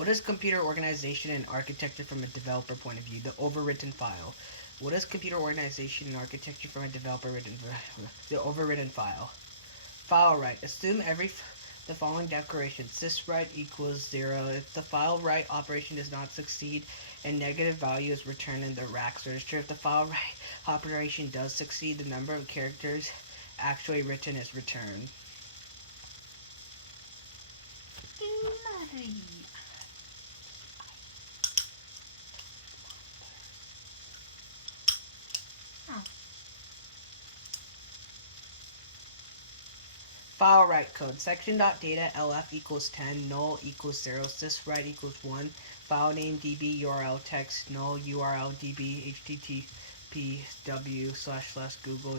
What is computer organization and architecture from a developer point of view? The overwritten file. What is computer organization and architecture from a developer written? The overwritten file. File write. Assume the following declaration. Syswrite equals 0. If the file write operation does not succeed, a negative value is returned in the rack register. If the file write operation does succeed, the number of characters actually written is returned. File write code. Section.data lf equals 10, null equals 0, syswrite equals 1, file name db URL text null URL db http w//google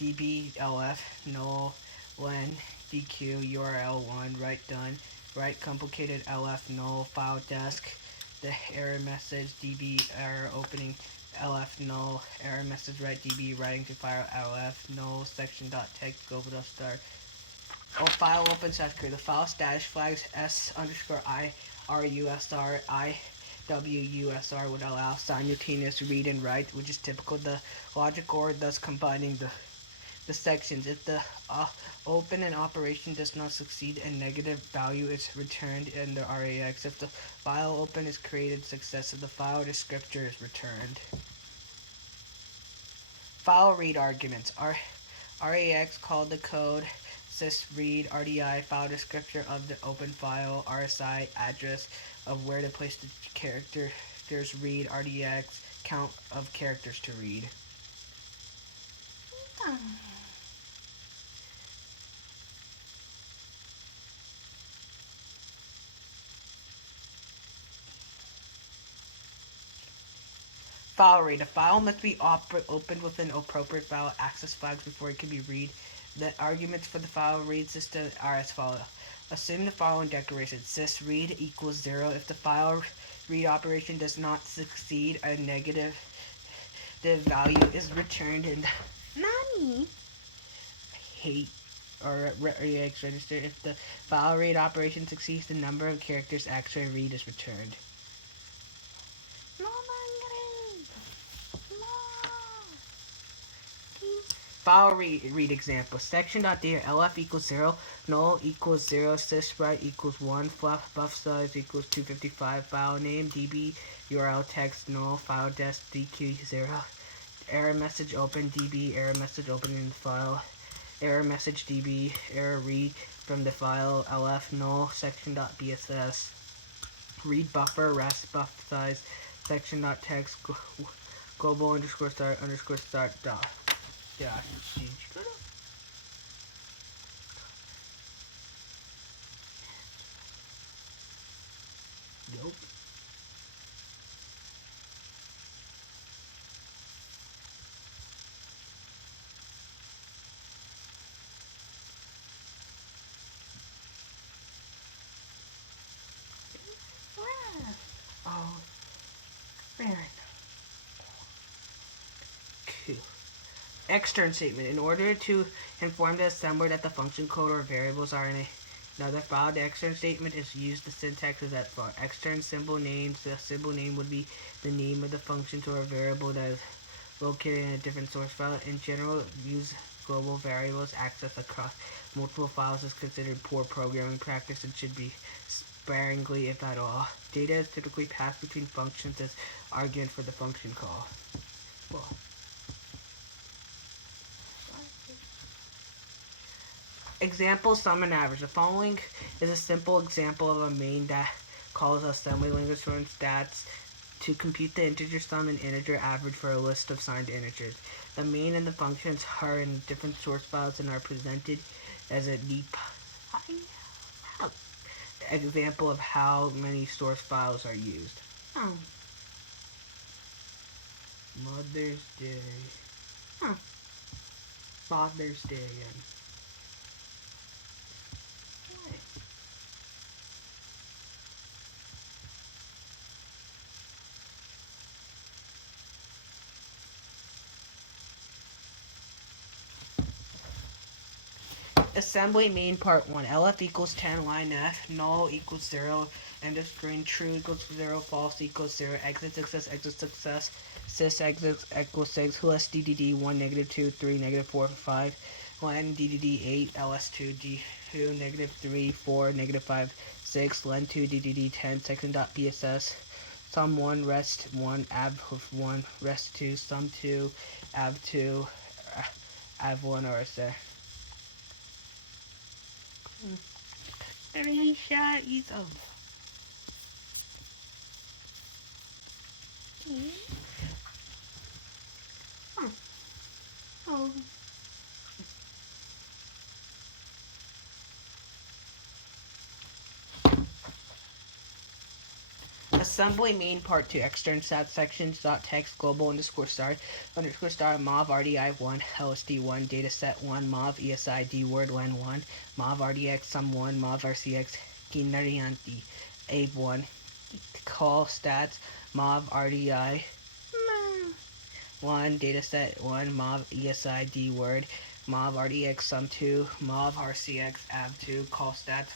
db lf null len dq URL 1 write done write complicated lf null file desk the error message db error opening lf null error message write db writing to file lf null section dot text global dot start file open slash clear. The file status flags s_i rusr iwusr would allow simultaneous read and write, which is typical of the logic or thus combining the sections. If the open and operation does not succeed, a negative value is returned in the RAX. If the file open is created successive, the file descriptor is returned. File read arguments. RAX called the code sysread RDI file descriptor of the open file RSI address of where to place the characters read RDX count of characters to read. File read. A file must be opened with an appropriate file access flags before it can be read. The arguments for the file read system are as follows. Assume the following declaration. Sysread equals 0. If the file read operation does not succeed, a negative value is returned in the Nani hate or rex register. If the file read operation succeeds, the number of characters actually read is returned. File read example. Section.data lf equals 0, null equals 0, syswrite equals 1, buff size equals 255, file name db URL text null, file desk dq 0, error message open db error message open in the file, error message db error read from the file lf null section.bss, read buffer rest buff size section.text global underscore start dot. Yeah, nope. Oh, man. Cool. Extern statement. In order to inform the assembler that the function code or variables are in another file, the extern statement is used. The syntax is as follows. Extern symbol names. The symbol name would be the name of the function or variable that is located in a different source file. In general, use global variables access across multiple files is considered poor programming practice and should be sparingly, if at all. Data is typically passed between functions as argument for the function call. Well, example, sum and average. The following is a simple example of a main that calls assembly language from stats to compute the integer sum and integer average for a list of signed integers. The main and the functions are in different source files and are presented as a neat example of how many source files are used. Mother's Day. Father's Day again. Assembly main part 1. LF equals 10, line F. Null equals 0. End of screen. True equals 0. False equals 0. Exit success, exit success. Sys exit equals 6. Who has DDD 1, negative 2, 3, negative 4, 5. Len DDD 8, LS2, G2, negative 3, 4, negative 5, 6. Len 2, DDD 10, section.pss. Sum 1, rest 1, ab 1, rest 2, sum 2, ab 2, ab 1, or is there? 3 shots of. Oh. Assembly main part 2 extern stat sections dot text global underscore star mov RDI1 LSD1 dataset 1 mov ESI D word len 1 mov RDX sum 1 mov RCX kinarianti abe1 call stats mov RDI 1 dataset 1 mov ESI D word mov RDX sum 2 mov RCX ab2 call stats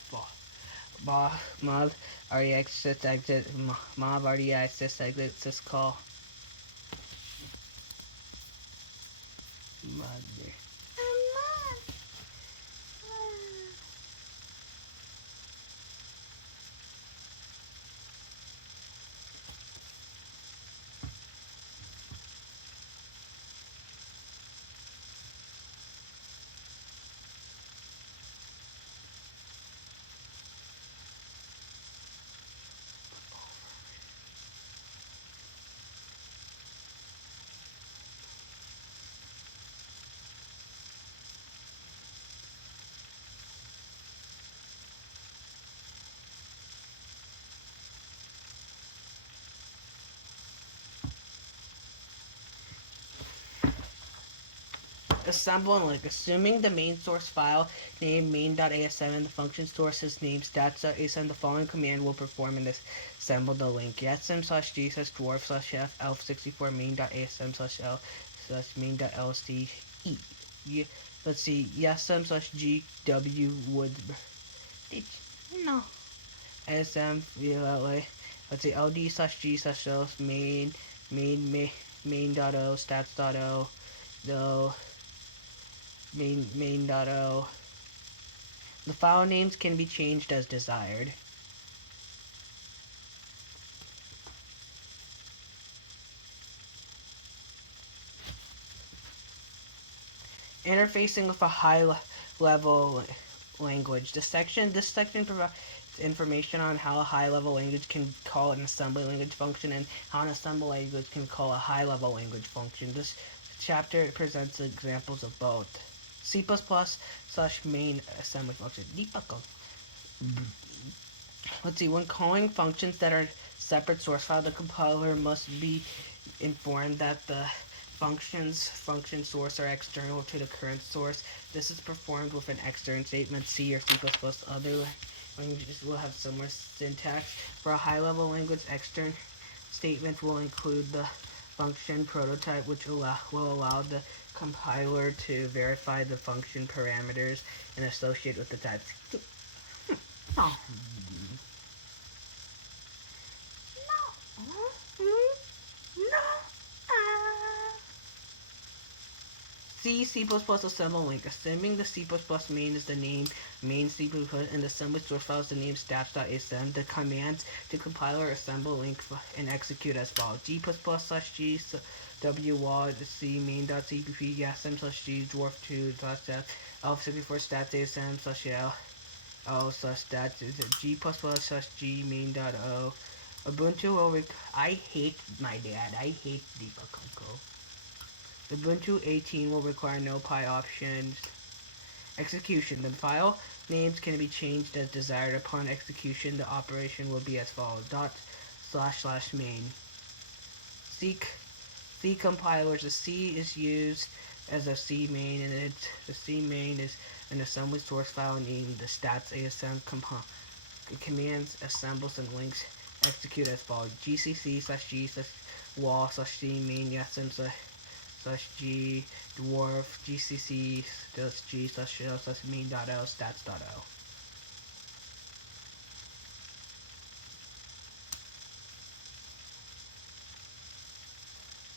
mov REX sys exit mov RDI sys exit syscall mother. Assemble and link. Assuming the main source file name main.asm and the function source's name stats.asm, the following command will perform in this assemble the link. Yesm slash g slash dwarf slash f elf64 main.asm slash l slash main.lsd e. Let's see. Yesm slash g w would. No. ASM let's see. ld slash g slash l main.o stats.o the main.o. The file names can be changed as desired. Interfacing with a high-level language. This section provides information on how a high-level language can call an assembly language function and how an assembly language can call a high-level language function. This chapter presents examples of both. C++ slash main assembly function. Let's see. When calling functions that are separate source file, the compiler must be informed that the function source are external to the current source. This is performed with an extern statement. C or C++. Other languages will have similar syntax. For a high-level language, extern statements will include the function prototype, which will allow the compiler to verify the function parameters and associate with the types. Oh. C++ assembly link. Assuming the C++ main is the name main C++ and the assembly source file is the name stats.asm, the commands to compiler assemble link and execute as follows. G++ slash G wwad C main.cpp yasm slash G dwarf 2 slash elf64 stats.asm slash l slash stats G++ slash G main.o. Ubuntu will I hate my dad. I hate Deepak Uncle. Ubuntu 18 will require no pi options. Execution. The file names can be changed as desired. Upon execution, the operation will be as follows. //main. C compilers. The C is used as a C main, and the C main is an assembly source file named the stats.asm commands, assembles, and links execute as follows. gcc slash g slash wall slash c main yasm slash g dwarf gcc slash g slash shell slash main.l stats.l.